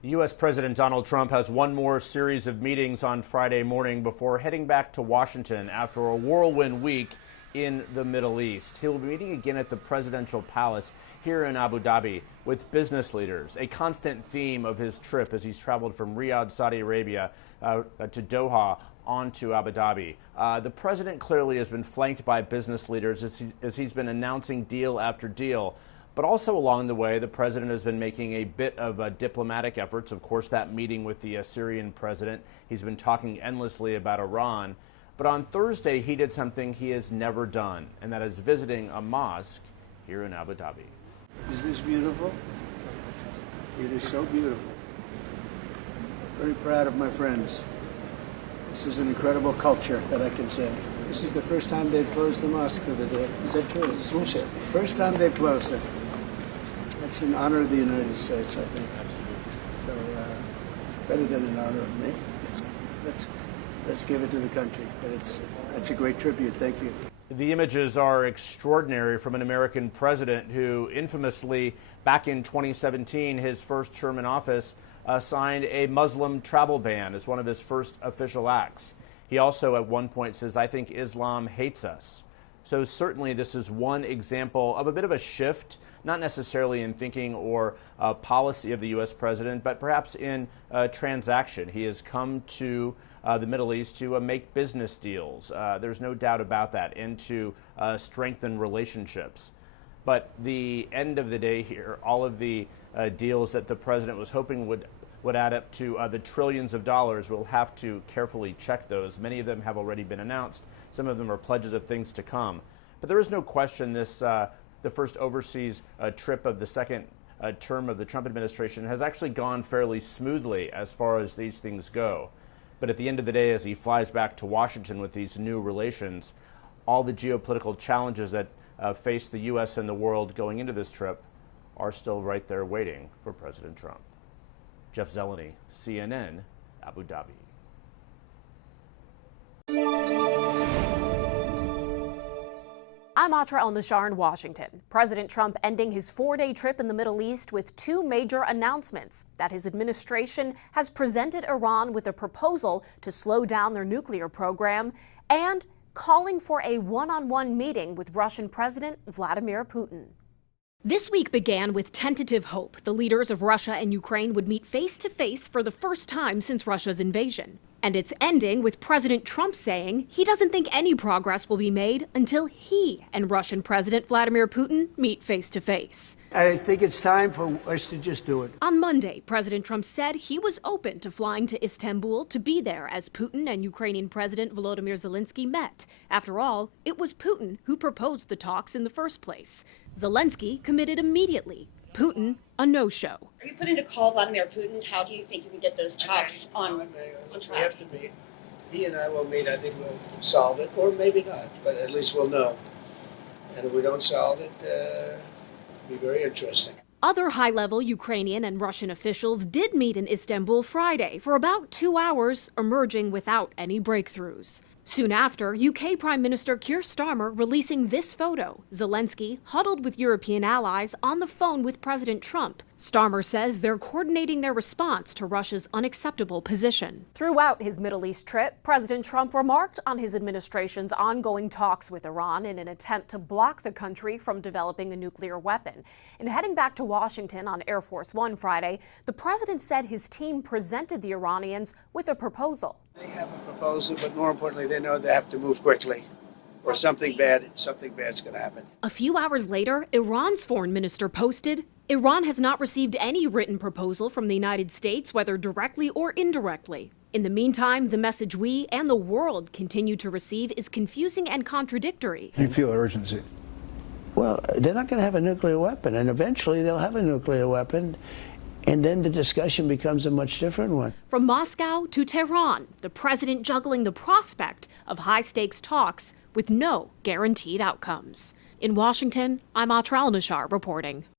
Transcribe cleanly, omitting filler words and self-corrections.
U.S. President Donald Trump has one more series of meetings on Friday morning before heading back to Washington after a whirlwind week in the Middle East. He'll be meeting again at the presidential palace here in Abu Dhabi with business leaders, a constant theme of his trip as he's traveled from Riyadh, Saudi Arabia, to Doha on to Abu Dhabi. The president clearly has been flanked by business leaders as he's been announcing deal after deal. But also along the way, the president has been making a bit of diplomatic efforts. Of course, that meeting with the Syrian president. He's been talking endlessly about Iran. But on Thursday, he did something he has never done, and that is visiting a mosque here in Abu Dhabi. Is this beautiful? It is so beautiful. Very proud of my friends. This is an incredible culture that I can say. This is the first time they've closed the mosque for the day. Is that true? First time they've closed it. It's an honor of the United States, I think. Absolutely. So, better than an honor of me. Let's give it to the country. But it's a great tribute. Thank you. The images are extraordinary from an American president who infamously, back in 2017, his first term in office, signed a Muslim travel ban as one of his first official acts. He also at one point says, "I think Islam hates us." So certainly this is one example of a bit of a shift, not necessarily in thinking or policy of the U.S. president, but perhaps in transaction. He has come to the Middle East to make business deals. There's no doubt about that, and to strengthen relationships. But the end of the day here, all of the deals that the president was hoping would add up to the trillions of dollars, we'll have to carefully check those. Many of them have already been announced. Some of them are pledges of things to come. But there is no question this, the first overseas trip of the second term of the Trump administration has actually gone fairly smoothly as far as these things go. But at the end of the day, as he flies back to Washington with these new relations, all the geopolitical challenges that face the U.S. and the world going into this trip are still right there waiting for President Trump. Jeff Zeleny, CNN, Abu Dhabi. I'm Atra El-Nashar in Washington. President Trump ending his 4-day trip in the Middle East with two major announcements: that his administration has presented Iran with a proposal to slow down their nuclear program, and calling for a one-on-one meeting with Russian President Vladimir Putin. This week began with tentative hope the leaders of Russia and Ukraine would meet face-to-face for the first time since Russia's invasion. And it's ending with President Trump saying he doesn't think any progress will be made until he and Russian President Vladimir Putin meet face-to-face. I think it's time for us to just do it. On Monday, President Trump said he was open to flying to Istanbul to be there as Putin and Ukrainian President Volodymyr Zelensky met. After all, it was Putin who proposed the talks in the first place. Zelensky committed immediately. Putin, a no-show. Are you putting to call Vladimir Putin? How do you think you can get those talks on track? We have to meet. He and I will meet. I think we'll solve it, or maybe not, but at least we'll know. And if we don't solve it, it'll be very interesting. Other high-level Ukrainian and Russian officials did meet in Istanbul Friday for about 2 hours, emerging without any breakthroughs. Soon after, UK Prime Minister Keir Starmer releasing this photo: Zelensky huddled with European allies on the phone with President Trump. Starmer says they're coordinating their response to Russia's unacceptable position. Throughout his Middle East trip, President Trump remarked on his administration's ongoing talks with Iran in an attempt to block the country from developing a nuclear weapon. In heading back to Washington on Air Force One Friday, the president said his team presented the Iranians with a proposal. They have a proposal, but more importantly, they know they have to move quickly, or something bad's going to happen. A few hours later, Iran's foreign minister posted, Iran has not received any written proposal from the United States, whether directly or indirectly. In the meantime, the message we and the world continue to receive is confusing and contradictory. You feel urgency? Well, they're not going to have a nuclear weapon, and eventually they'll have a nuclear weapon, and then the discussion becomes a much different one. From Moscow to Tehran, the president juggling the prospect of high-stakes talks with no guaranteed outcomes. In Washington, I'm Atra El-Nashar reporting.